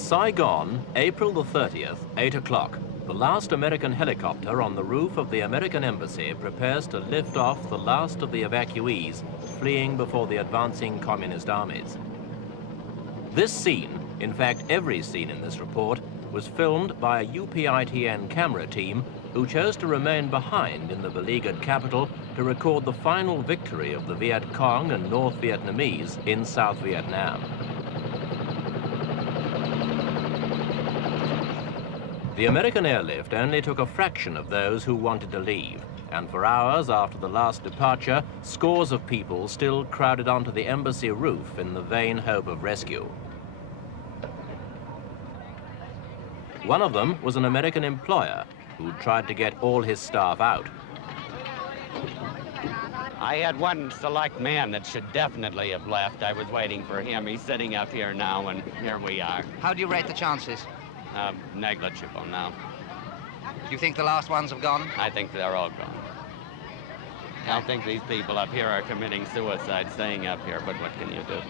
Saigon, April the 30th, 8 o'clock. The last American helicopter on the roof of the American embassy prepares to lift off the last of the evacuees fleeing before the advancing communist armies. This scene, in fact every scene in this report, was filmed by a UPITN camera team who chose to remain behind in the beleaguered capital to record the final victory of the Viet Cong and North Vietnamese in South Vietnam. The American airlift only took a fraction of those who wanted to leave, and for hours after the last departure, scores of people still crowded onto the embassy roof in the vain hope of rescue. One of them was an American employer who tried to get all his staff out. I had one select man that should definitely have left. I was waiting for him. He's sitting up here now, and here we are. How do you rate the chances? Negligible now. Do you think the last ones have gone? I think they're all gone. I think these people up here are committing suicide staying up here, but what can you do?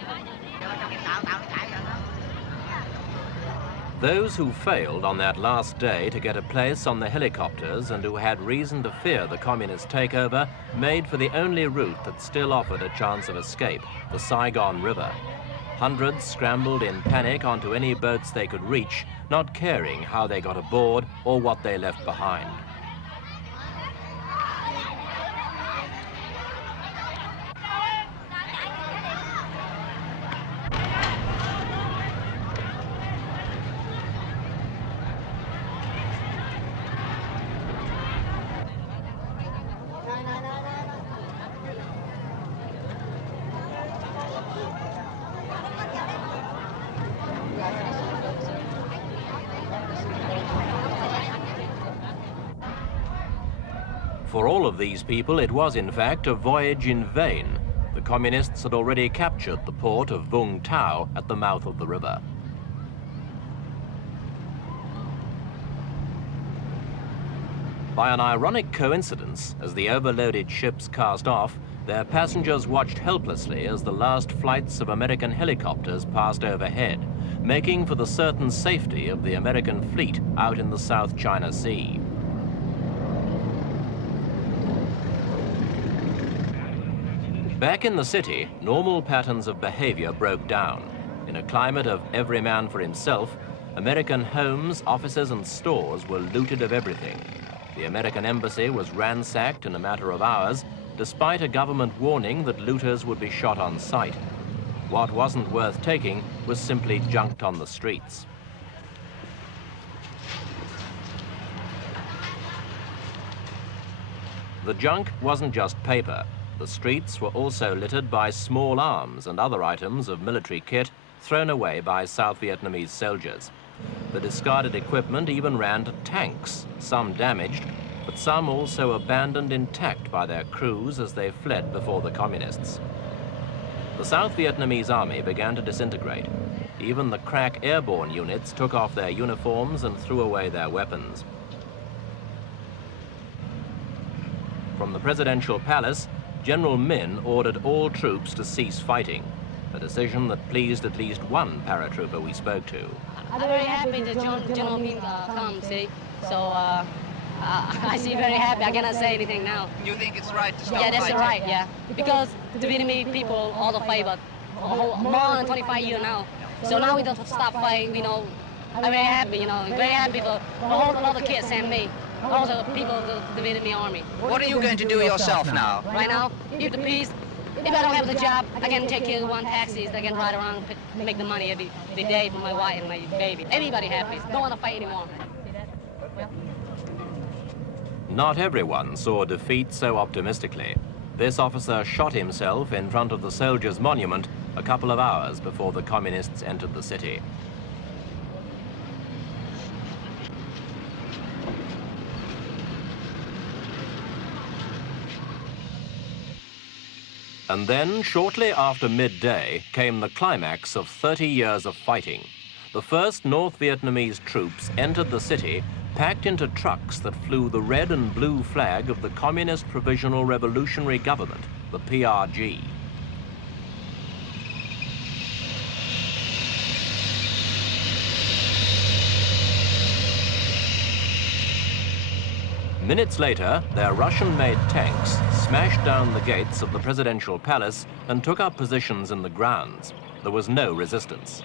Those who failed on that last day to get a place on the helicopters and who had reason to fear the communist takeover made for the only route that still offered a chance of escape, the Saigon River. Hundreds scrambled in panic onto any boats they could reach, not caring how they got aboard or what they left behind. For all of these people, it was in fact a voyage in vain. The communists had already captured the port of Vung Tau at the mouth of the river. By an ironic coincidence, as the overloaded ships cast off, their passengers watched helplessly as the last flights of American helicopters passed overhead, making for the certain safety of the American fleet out in the South China Sea. Back in the city, normal patterns of behavior broke down. In a climate of every man for himself, American homes, offices, and stores were looted of everything. The American embassy was ransacked in a matter of hours, despite a government warning that looters would be shot on sight. What wasn't worth taking was simply junked on the streets. The junk wasn't just paper. The streets were also littered by small arms and other items of military kit thrown away by South Vietnamese soldiers. The discarded equipment even ran to tanks, some damaged, but some also abandoned intact by their crews as they fled before the communists. The South Vietnamese army began to disintegrate. Even the crack airborne units took off their uniforms and threw away their weapons. From the presidential palace, General Min ordered all troops to cease fighting, a decision that pleased at least one paratrooper we spoke to. I'm very happy that General Min come, see? So I see very happy. I cannot say anything now. You think it's right to stop fighting? Yeah, that's fighting? right, yeah. Because the Vietnamese people all the fight, but more than 25 years now. So now we don't stop fighting, you know. I'm very happy, you know, very happy for a whole lot of kids and me. All the people of the Vietnamese army. What are you going to do yourself now? Right now, if the peace, if I don't have the job, I can take care of one taxis, I can ride around, make the money every day for my wife and my baby. Everybody happy, don't want to fight anymore. Not everyone saw defeat so optimistically. This officer shot himself in front of the soldiers' monument a couple of hours before the communists entered the city. And then, shortly after midday, came the climax of 30 years of fighting. The first North Vietnamese troops entered the city, packed into trucks that flew the red and blue flag of the Communist Provisional Revolutionary Government, the PRG. Minutes later, their Russian-made tanks smashed down the gates of the presidential palace and took up positions in the grounds. There was no resistance.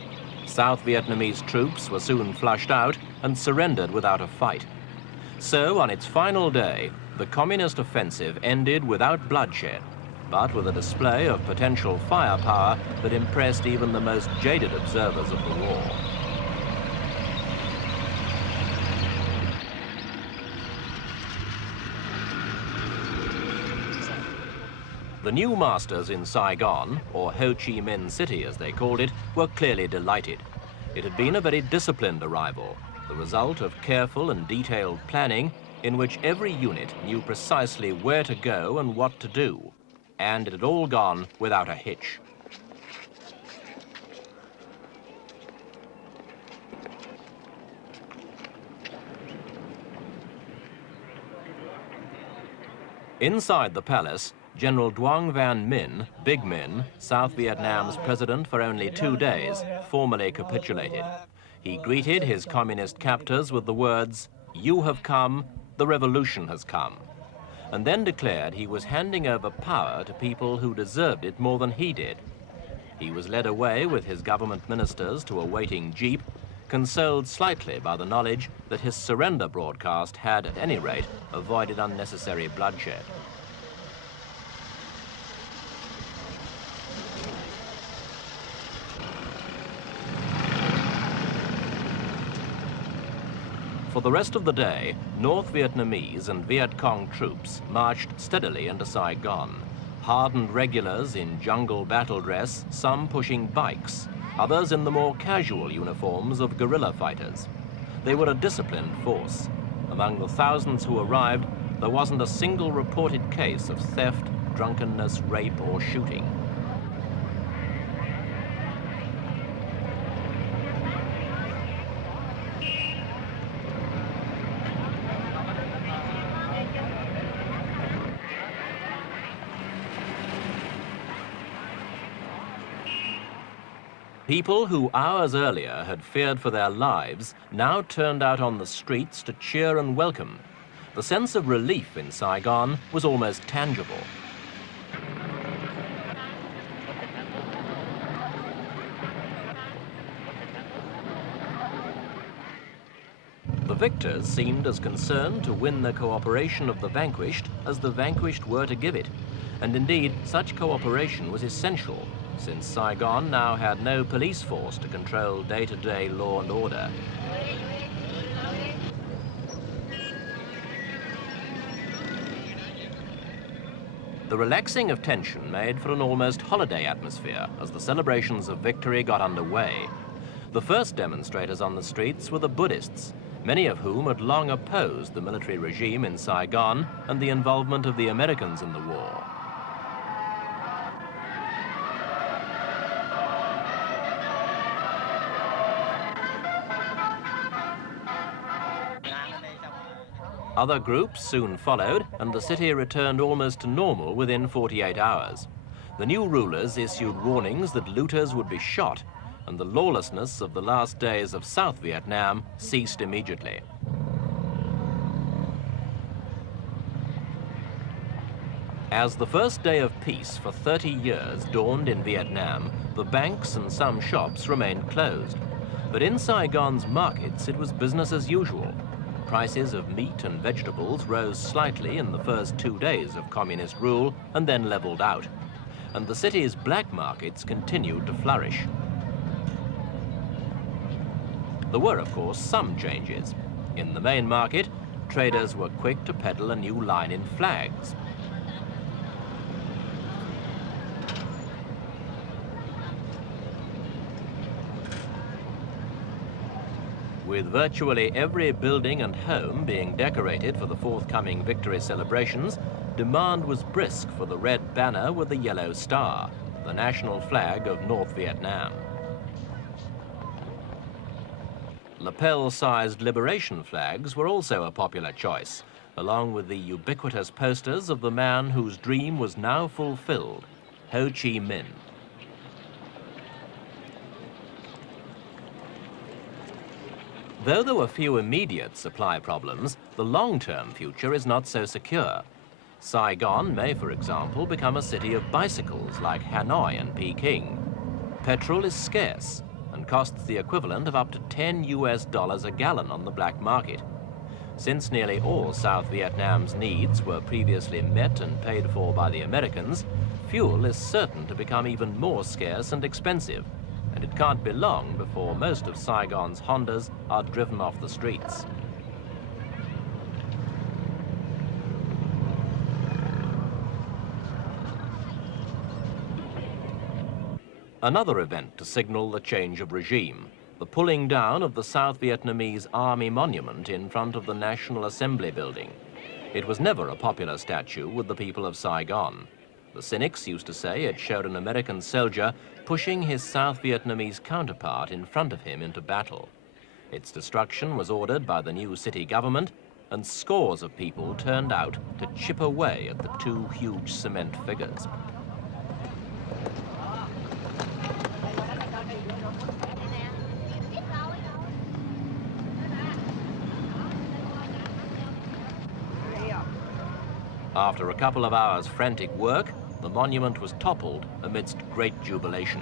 South Vietnamese troops were soon flushed out and surrendered without a fight. So, on its final day, the communist offensive ended without bloodshed, but with a display of potential firepower that impressed even the most jaded observers of the war. The new masters in Saigon, or Ho Chi Minh City as they called it, were clearly delighted. It had been a very disciplined arrival, the result of careful and detailed planning in which every unit knew precisely where to go and what to do, and it had all gone without a hitch. Inside the palace, General Duong Van Minh, Big Minh, South Vietnam's president for only 2 days, formally capitulated. He greeted his communist captors with the words, "You have come, the revolution has come," and then declared he was handing over power to people who deserved it more than he did. He was led away with his government ministers to a waiting jeep, consoled slightly by the knowledge that his surrender broadcast had, at any rate, avoided unnecessary bloodshed. For the rest of the day, North Vietnamese and Viet Cong troops marched steadily into Saigon, hardened regulars in jungle battle dress, some pushing bikes, others in the more casual uniforms of guerrilla fighters. They were a disciplined force. Among the thousands who arrived, there wasn't a single reported case of theft, drunkenness, rape, or shooting. People who hours earlier had feared for their lives now turned out on the streets to cheer and welcome. The sense of relief in Saigon was almost tangible. The victors seemed as concerned to win the cooperation of the vanquished as the vanquished were to give it. And indeed, such cooperation was essential, since Saigon now had no police force to control day-to-day law and order. The relaxing of tension made for an almost holiday atmosphere as the celebrations of victory got underway. The first demonstrators on the streets were the Buddhists, many of whom had long opposed the military regime in Saigon and the involvement of the Americans in the war. Other groups soon followed, and the city returned almost to normal within 48 hours. The new rulers issued warnings that looters would be shot, and the lawlessness of the last days of South Vietnam ceased immediately. As the first day of peace for 30 years dawned in Vietnam, the banks and some shops remained closed. But in Saigon's markets, it was business as usual. Prices of meat and vegetables rose slightly in the first 2 days of communist rule and then leveled out. And the city's black markets continued to flourish. There were, of course, some changes. In the main market, traders were quick to peddle a new line in flags. With virtually every building and home being decorated for the forthcoming victory celebrations, demand was brisk for the red banner with the yellow star, the national flag of North Vietnam. Lapel-sized liberation flags were also a popular choice, along with the ubiquitous posters of the man whose dream was now fulfilled, Ho Chi Minh. Though there were few immediate supply problems, the long-term future is not so secure. Saigon may, for example, become a city of bicycles like Hanoi and Peking. Petrol is scarce and costs the equivalent of up to $10 a gallon on the black market. Since nearly all South Vietnam's needs were previously met and paid for by the Americans, fuel is certain to become even more scarce and expensive, and it can't be long before most of Saigon's Hondas are driven off the streets. Another event to signal the change of regime, the pulling down of the South Vietnamese Army monument in front of the National Assembly building. It was never a popular statue with the people of Saigon. The cynics used to say it showed an American soldier pushing his South Vietnamese counterpart in front of him into battle. Its destruction was ordered by the new city government, and scores of people turned out to chip away at the two huge cement figures. After a couple of hours' frantic work, the monument was toppled amidst great jubilation.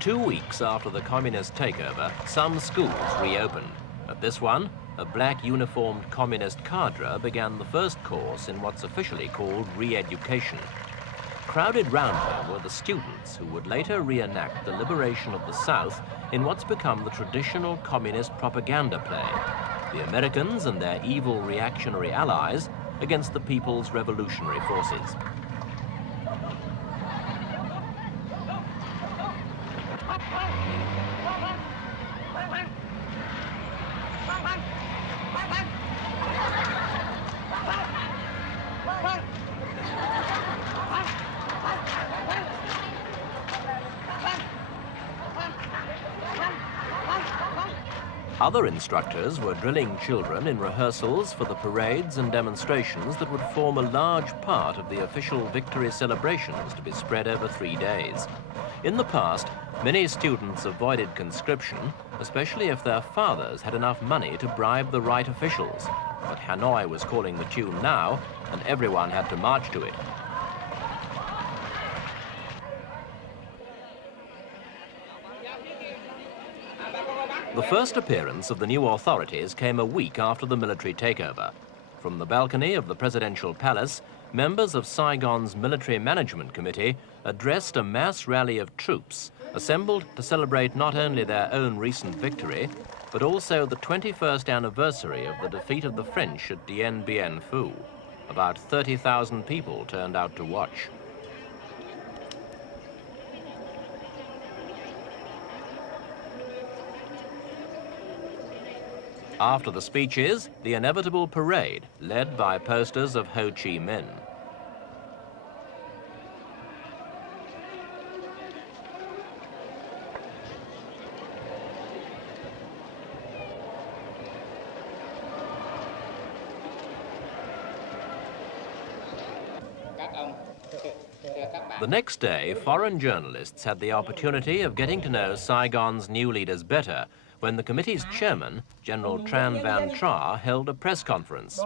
Two weeks after the communist takeover, some schools reopened. At this one, a black uniformed communist cadre began the first course in what's officially called re-education. Crowded round her were the students who would later reenact the liberation of the South in what's become the traditional communist propaganda play, the Americans and their evil reactionary allies against the People's Revolutionary Forces. Other instructors were drilling children in rehearsals for the parades and demonstrations that would form a large part of the official victory celebrations to be spread over 3 days. In the past, many students avoided conscription, especially if their fathers had enough money to bribe the right officials. But Hanoi was calling the tune now, and everyone had to march to it. The first appearance of the new authorities came a week after the military takeover. From the balcony of the presidential palace, members of Saigon's Military Management Committee addressed a mass rally of troops assembled to celebrate not only their own recent victory, but also the 21st anniversary of the defeat of the French at Dien Bien Phu. About 30,000 people turned out to watch. After the speeches, the inevitable parade, led by posters of Ho Chi Minh. The next day, foreign journalists had the opportunity of getting to know Saigon's new leaders better when the committee's chairman, General Tran Van Tra, held a press conference.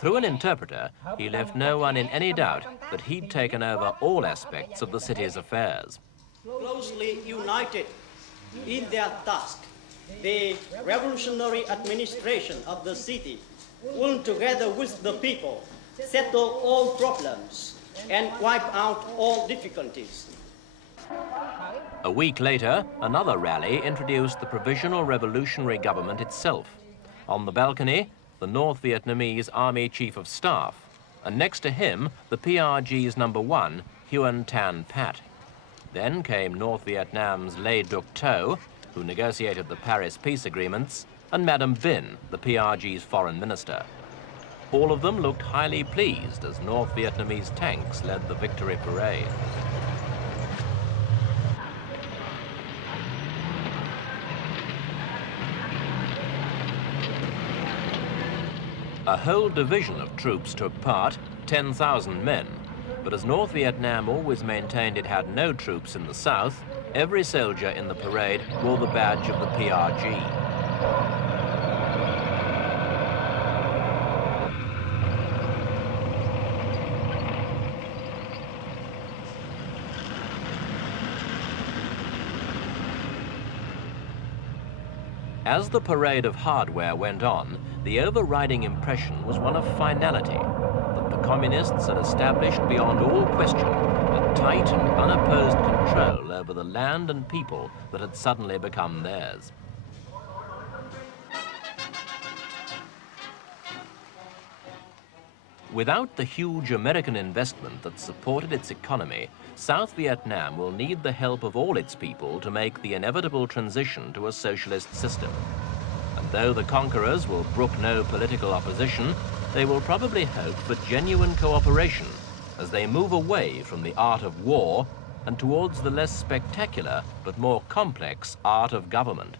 Through an interpreter, he left no one in any doubt that he'd taken over all aspects of the city's affairs. Closely united in their task, the revolutionary administration of the city will, together with the people, settle all problems and wipe out all difficulties. A week later, another rally introduced the Provisional Revolutionary Government itself. On the balcony, the North Vietnamese Army Chief of Staff, and next to him, the PRG's #1, Huyen Tan Pat. Then came North Vietnam's Le Duc Tho, who negotiated the Paris peace agreements, and Madame Binh, the PRG's foreign minister. All of them looked highly pleased as North Vietnamese tanks led the victory parade. A whole division of troops took part, 10,000 men. But as North Vietnam always maintained it had no troops in the south, every soldier in the parade wore the badge of the PRG. As the parade of hardware went on, the overriding impression was one of finality, that the communists had established beyond all question a tight and unopposed control over the land and people that had suddenly become theirs. Without the huge American investment that supported its economy, South Vietnam will need the help of all its people to make the inevitable transition to a socialist system. And though the conquerors will brook no political opposition, they will probably hope for genuine cooperation as they move away from the art of war and towards the less spectacular but more complex art of government.